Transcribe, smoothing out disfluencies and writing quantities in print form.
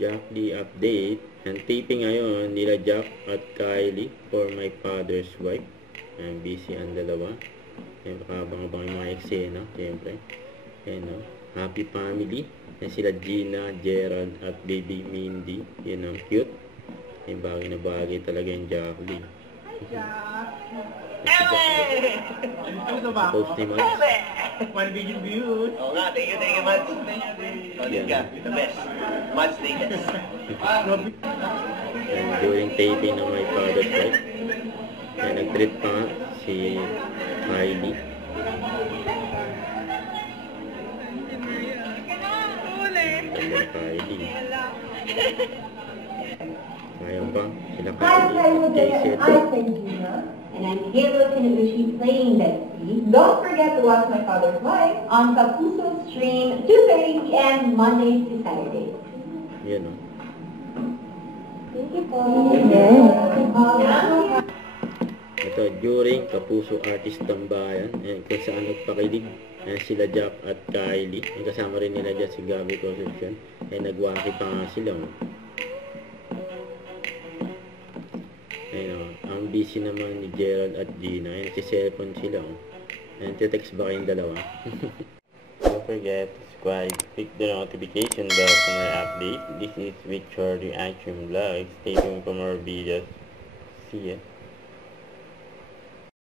Jack Lee update. Ang taping ngayon nila Jack at Kylie for my father's wife. Busy ang dalawa. Ayan, makabang-abang yung mga eksena, siyempre. Ayan, no? Happy family. Ayan sila Gina, Gerald at baby Mindy. Yan ang cute. Ayan, bagay na bagay talaga yung Jack Lee. Post ni Mads. 1 billion views. Oo nga, thank you, Mads. Solid ka, the best. Mads latest. And during taping ng my father's wife, nag-treat pa si Kylie. Ganda na Kylie. Ngayon pa, sila Kylie at Jason. And I'm Halo Tinubushi playing Betsy. Don't forget to watch My Father's Wife on Kapuso stream 2:30 p.m. Mondays to Saturdays. Yan o. Thank you po. Ito, during Kapuso Artist Tambayan, ayan, kung saan nagpakilig, ayan, sila Jack at Kylie. Ayan, kasama rin nila dyan si Gabby Concepcion. Ayan, nagwaki pa nga sila. Ayan, ang busy naman ni Gerald at Gina. Ayan, si cellphone sila. Ayan, text ba kayong dalawa? Don't forget to subscribe, click the notification bell for more updates. This is Victor Reaction Vlog. Stay tuned for more videos. See ya.